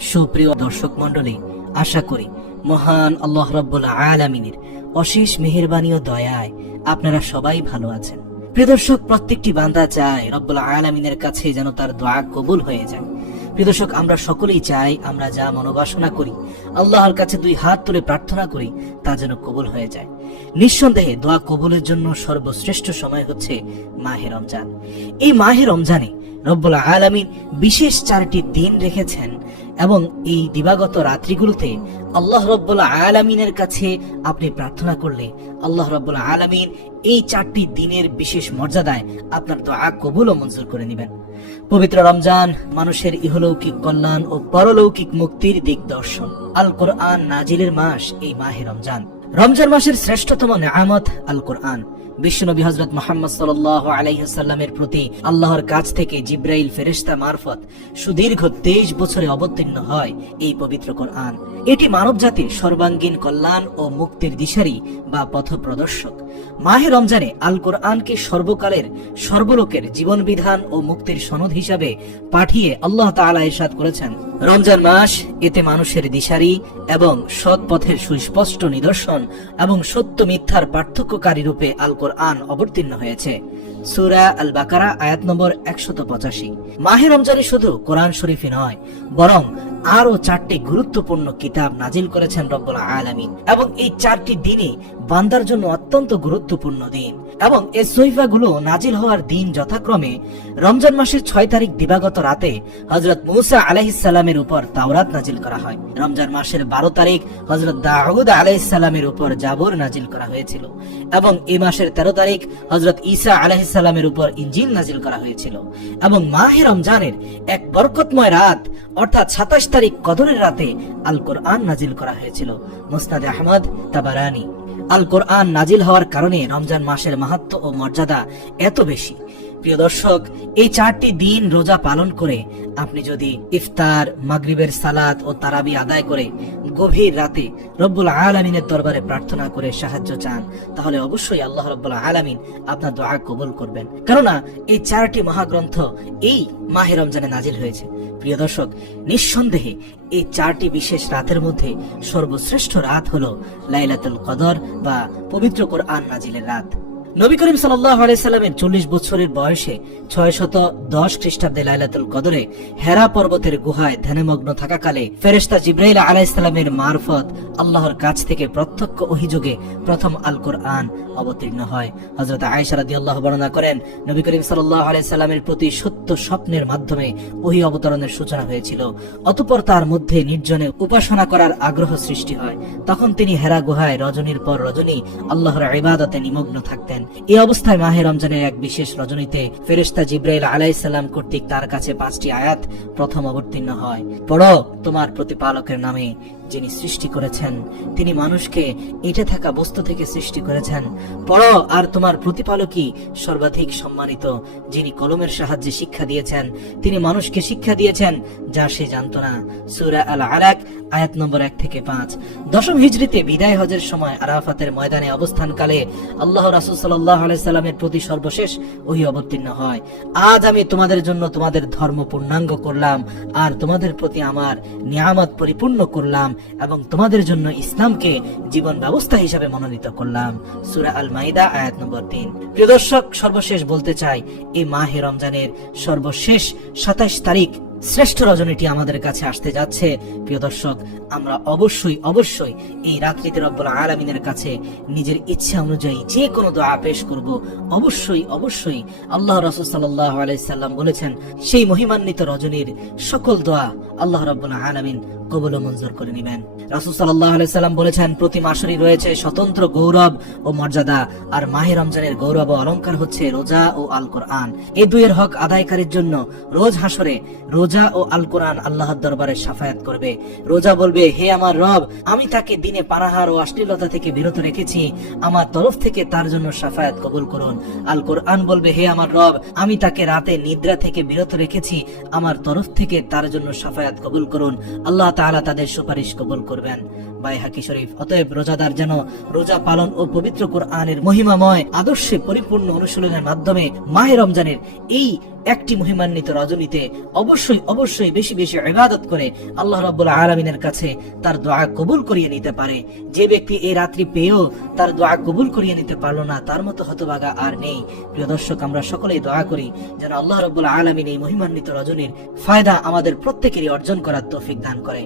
সুপ্রিয় দর্শক মন্ডলী আশা করি মহান আল্লাহ রব্বুল আলমিনের অশেষ মেহরবানি ও দয়ায় আপনারা সবাই ভালো আছেন। প্রিয় দর্শক, প্রত্যেকটি বান্দা চায় রব্বুল আলমিনের কাছে যেন তার দোয়া কবুল হয়ে যায়। প্রিয় দর্শক, আমরা সকলেই চাই আমরা যা মনোবাসনা করি, আল্লাহর কাছে দুই হাত তুলে প্রার্থনা করি, তা যেন কবুল হয়ে যায়। নিঃসন্দেহে দোয়া কবুলের জন্য সর্বশ্রেষ্ঠ সময় হচ্ছে মাহে রমজান। এই মাহে রমজানে রব্বুল আলামিন বিশেষ চারটি দিন রেখেছেন এবং এই দিবাগত রাত্রিগুলোতে আল্লাহ রব্বুল আলামিনের কাছে আপনি প্রার্থনা করলে আল্লাহ রব্বুল আলামিন এই চারটি দিনের বিশেষ মর্যাদায় আপনার দোয়া কবুল ও মঞ্জুর করে নেবেন। পবিত্র রমজান মানুষের ইহলৌকিক কল্যাণ ও পরলৌকিক মুক্তির দিক দর্শন আল কোরআন নাজিলের মাস এই মাহে রমজান। রমজান মাসের শ্রেষ্ঠতম নেয়ামত আল কোরআন বিশ্বনবী হজরত মোহাম্মদ সাল আলাইসাল্লামের প্রতি আল্লাহর কাছ থেকে জিব্রাইল ফেরেশতা মারফত সুদীর্ঘ তেইশ বছরে অবতীর্ণ হয় এই পবিত্র কোরআন। এটি মানব জাতির সর্বাঙ্গীন কল্যাণ ও মুক্তির দিশারি বা পথ প্রদর্শক মাহে রমজানে আল কোরআনকে সর্বকালের সর্বলোকের জীবন বিধান ও মুক্তির সনদ হিসাবে পাঠিয়ে আল্লাহ তাআলা ইরশাদ করেছেন। রমজান মাস এতে মানুষের দিশারি এবং সৎ পথের সুস্পষ্ট নিদর্শন এবং সত্য মিথ্যার পার্থক্যকারী রূপে আল কোরআন অবতীর্ণ হয়েছে। সুরা আল বাকারা আয়াত নম্বর একশত পঁচাশি। মাহের রমজানি শুধু কোরআন শরীফই নয়, বরং আরও চারটি গুরুত্বপূর্ণ কিতাব নাজিল করেছেন রব্বুল আলমিন। এবং এই চারটি দিনই বান্দার জন্য অত্যন্ত গুরুত্বপূর্ণ দিন। এবং এই সহিফাগুলো নাজিল হওয়ার দিন যথাক্রমে রমজান মাসের ছয় তারিখ দিবাগত রাতে হজরত মুসা আলাইসাল্লামের উপর তাওরাত নাজিল করা হয়। রমজান মাসের বারো তারিখ হজরত দাউদ আলাইসাল্লামের উপর জাবর নাজিল করা হয়েছিল। এবং এই মাসের তেরো তারিখ হজরত ঈসা আলাইসাল্লামের উপর ইঞ্জিল নাজিল করা হয়েছিল। এবং মাহে রমজানের এক বরকতময় রাত, অর্থাৎ সাতাশ তারিখ কদরের রাতে আল কোরআন নাজিল করা হয়েছিল। মুস্তাদ আহমদ, তাবারানি। আল কোরআন নাজিল হওয়ার কারণে রমজান মাসের মাহাত্ম ও মর্যাদা এত বেশি। প্রিয় দর্শক এই চারটি দিন রোজা পালন করে আপনি যদি ইফতার, মাগরিবের সালাত ও তারাবি আদায় করে গভীর রাতে রব্বুল আলামিনের দরবারে প্রার্থনা করে সাহায্য চান, তাহলে অবশ্যই আল্লাহ রব্বুল আলামিন আপনার দোয়া কবুল করবেন। কেননা এই চারটি মহাগ্রন্থ এই মাহে রমজানে নাজিল হয়েছে। প্রিয় দর্শক, নিঃসন্দেহে এই চারটি বিশেষ রাতের মধ্যে সর্বশ্রেষ্ঠ রাত হল লাইলাতুল কদর বা পবিত্র কোরআন নাজিলের রাত। নবী করিম সাল্লামের চল্লিশ বছরের বয়সে ছয় শত দশ খ্রিস্টাব্দে লাইলাতুল কদরে হেরা পর্বতের গুহায় ধ্যানমগ্ন থাকাকালে ফেরেস্তা জিব্রাইল আলাইসালামের মারফত আল্লাহর কাছ থেকে প্রত্যক্ষ অভিযোগে প্রথম আল কোরআন অবতীর্ণ হয়। হজরত আয়সারাদি আল্লাহ বর্ণনা করেন, নবী করিম সাল্লাহ আলাইসাল্লামের প্রতি সত্য স্বপ্নের মাধ্যমে ওহি অবতরণের সূচনা হয়েছিল। অতপর তার মধ্যে নির্জনে উপাসনা করার আগ্রহ সৃষ্টি হয়। তখন তিনি হেরা গুহায় রজনীর পর রজনী আল্লাহর ইবাদতে নিমগ্ন থাকতেন। এই অবস্থায় মাহে রমজানের এক বিশেষ রজনীতে ফেরেস্তা জিব্রাইল আলাইসাল্লাম কর্তৃক তার কাছে পাঁচটি আয়াত প্রথম অবতীর্ণ হয়। পড়ো তোমার প্রতিপালকের নামে। যিনি সৃষ্টি করেছেন, তিনি মানুষকে এঁটে থাকা বস্তু থেকে সৃষ্টি করেছেন। পড়ো, আর তোমার প্রতিপালকই সর্বাধিক সম্মানিত, যিনি কলমের সাহায্যে শিক্ষা দিয়েছেন। তিনি মানুষকে শিক্ষা দিয়েছেন, যা সে জানতো না। সুরা আল আলাক আয়াত নম্বর এক থেকে পাঁচ। দশম হিজড়িতে বিদায় হজের সময় আরাফাতের ময়দানে অবস্থানকালে আল্লাহ রাসুল সাল্লাহ আলাইসাল্লামের প্রতি সর্বশেষ ওই অবতীর্ণ হয়। আজ আমি তোমাদের জন্য তোমাদের ধর্ম পূর্ণাঙ্গ করলাম, আর তোমাদের প্রতি আমার নিয়ামত পরিপূর্ণ করলাম। এবং তোমাদের জন্য ইসলামকে জীবন ব্যবস্থা হিসাবে মনোনীত করলাম। সুরা আল মাইদা আয়াত নম্বর তিন। প্রিয় দর্শক, সর্বশেষ বলতে চাই, এই মাহে রমজানের সর্বশেষ সাতাশ তারিখ শ্রেষ্ঠ রজনীটি আমাদের কাছে আসতে যাচ্ছে। প্রিয় দর্শক, আমরা অবশ্যই অবশ্যই এই রাত্রিতে রব্বুল আলমিনের কাছে নিজের ইচ্ছা অনুযায়ী যে কোনো দোয়া পেশ করব। অবশ্যই অবশ্যই আল্লাহ রসুল সাল্লাহ আলাইসাল্লাম বলেছেন, সেই মহিমান্বিত রজনীর সকল দোয়া আল্লাহ রব্বুল আলমিন কবল ও মঞ্জুর করে নেবেন। রাসুল সাল্লাহ আলাইসাল্লাম বলেছেন, প্রতি মাসেরই রয়েছে স্বতন্ত্র গৌরব ও মর্যাদা, আর মাহে রমজানের গৌরব ও অলঙ্কার হচ্ছে রোজা ও আল কোরআন এই দুইয়ের হক আদায়কারীর জন্য রোজ হাসরে রোজা ও আল কোরআন আল্লাহর দরবারে সাফায়াত করবে। রোজা বলবে, হে আমার রব, আমি তাকে দিনে পারাহার ও অশ্লীলতা থেকে বিরত রেখেছি। আমার তরফ থেকে তার জন্য সাফায়াত কবুল করুন। আল কোরআন বলবে, হে আমার রব, আমি তাকে রাতে নিদ্রা থেকে বিরত রেখেছি। আমার তরফ থেকে তার জন্য সাফায়াত কবুল করুন। আল্লাহ তাআলা তাদের সুপারিশ কবুল করবেন। বাইহাকি শরীফ, অতএব রোজাদার যেন রোজা পালন ও পবিত্র কোরআনের মহিমাময়, আদর্শে পরিপূর্ণ অনুশীলনের মাধ্যমে মাহে রমজানের এই একটি মহিমান্বিত রজনীতে অবশ্যই অবশ্যই বেশি বেশি ইবাদত করে আল্লাহ রাব্বুল আলামিনের কাছে তার দোয়া কবুল করিয়ে নিতে পারে। যে ব্যক্তি এই রাত্রি পেয়েও তার দোয়া কবুল করিয়ে নিতে পারল না, তার মতো হতভাগা আর নেই। প্রিয় দর্শক, আমরা সকলেই দোয়া করি, যেন আল্লাহ রাব্বুল আলামিন এই মহিমান্বিত রজনীর ফায়দা আমাদের প্রত্যেকেরই অর্জন করার তৌফিক দান করে।